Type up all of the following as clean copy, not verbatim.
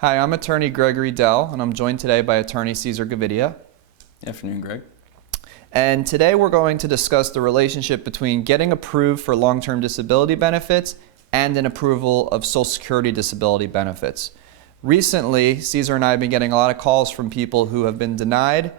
Hi, I'm attorney Gregory Dell, and I'm joined today by attorney Cesar Gavidia. Afternoon, Greg. And today we're going to discuss the relationship between getting approved for long-term disability benefits and an approval of Social Security disability benefits. Recently, Cesar and I have been getting a lot of calls from people who have been denied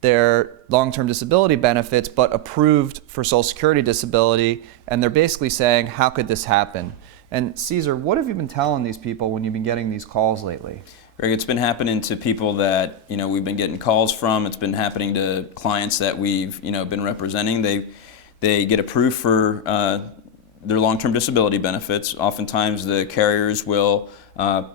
their long-term disability benefits but approved for Social Security disability, and they're basically saying, how could this happen? And Cesar, what have you been telling these people when you've been getting these calls lately? Greg, it's been happening to people that we've been getting calls from. It's been happening to clients that we've been representing. They get approved for their long-term disability benefits. Oftentimes, the carriers will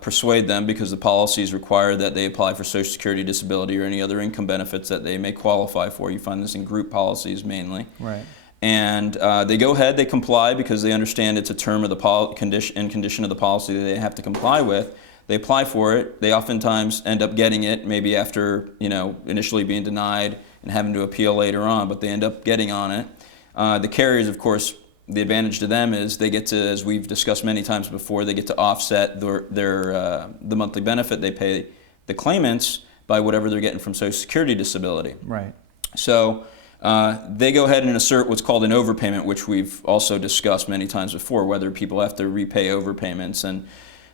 persuade them because the policies require that they apply for Social Security disability or any other income benefits that they may qualify for. You find this in group policies mainly. Right. And they go ahead, they comply because they understand it's a term of the condition of the policy that they have to comply with. They apply for it. They oftentimes end up getting it, maybe after initially being denied and having to appeal later on, but they end up getting on it. The carriers, of course, the advantage to them is they get to, as we've discussed many times before, they get to offset the monthly benefit they pay the claimants by whatever they're getting from Social Security disability. Right. So they go ahead and assert what's called an overpayment, which we've also discussed many times before, whether people have to repay overpayments. And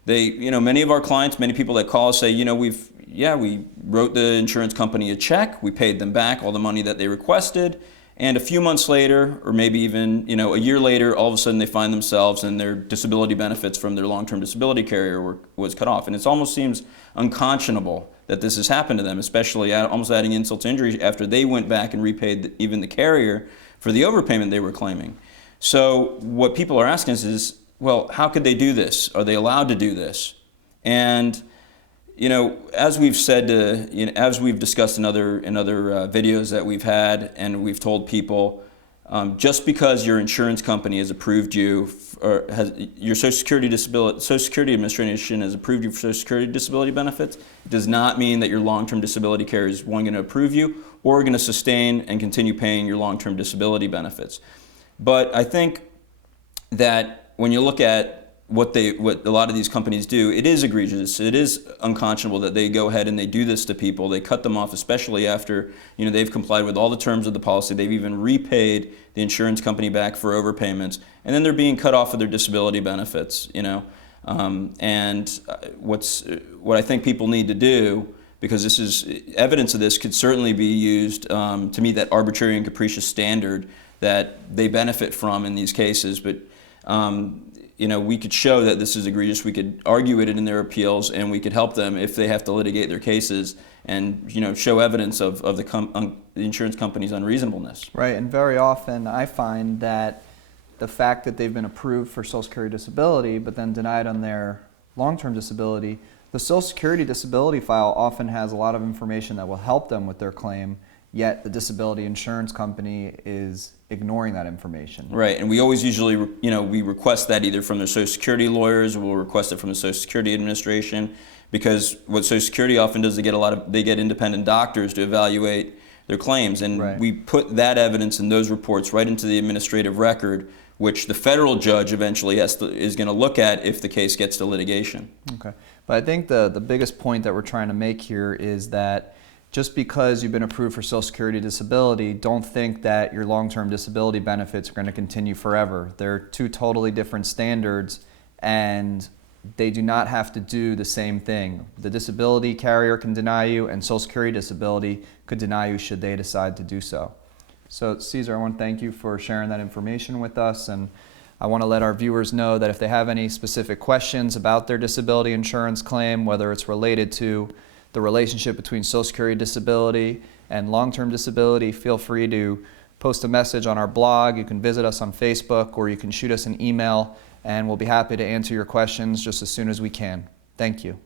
they, many of our clients, many people that call us say, we wrote the insurance company a check, we paid them back all the money that they requested, and a few months later, or maybe even a year later, all of a sudden they find themselves and their disability benefits from their long-term disability carrier was cut off. And it almost seems unconscionable that this has happened to them, especially almost adding insult to injury after they went back and repaid even the carrier for the overpayment they were claiming. So what people are asking us is, well, how could they do this? Are they allowed to do this? And as we've said, as we've discussed in other videos that we've had, and we've told people, just because your insurance company has approved you, or your Social Security Administration has approved you for Social Security disability benefits, does not mean that your long-term disability carrier is going to approve you or going to sustain and continue paying your long-term disability benefits. But I think that when you look at what a lot of these companies do, it is egregious. It is unconscionable that they go ahead and they do this to people. They cut them off, especially after they've complied with all the terms of the policy. They've even repaid the insurance company back for overpayments, and then they're being cut off of their disability benefits. And what I think people need to do, because this is evidence of this, could certainly be used to meet that arbitrary and capricious standard that they benefit from in these cases, but. We could show that this is egregious. We could argue it in their appeals, and we could help them if they have to litigate their cases and show evidence of the insurance company's unreasonableness. Right, and very often I find that the fact that they've been approved for Social Security disability but then denied on their long-term disability, the Social Security disability file often has a lot of information that will help them with their claim, yet the disability insurance company is ignoring that information. Right, and we always usually, we request that either from their Social Security lawyers, or we'll request it from the Social Security Administration, because what Social Security often does, they get independent doctors to evaluate their claims, and right. We put that evidence and those reports right into the administrative record, which the federal judge eventually is going to look at if the case gets to litigation. Okay, but I think the biggest point that we're trying to make here is that just because you've been approved for Social Security disability, don't think that your long-term disability benefits are going to continue forever. They're two totally different standards, and they do not have to do the same thing. The disability carrier can deny you, and Social Security disability could deny you should they decide to do so. So, Cesar, I want to thank you for sharing that information with us, and I want to let our viewers know that if they have any specific questions about their disability insurance claim, whether it's related to the relationship between Social Security disability and long-term disability, feel free to post a message on our blog. You can visit us on Facebook, or you can shoot us an email, and we'll be happy to answer your questions just as soon as we can. Thank you.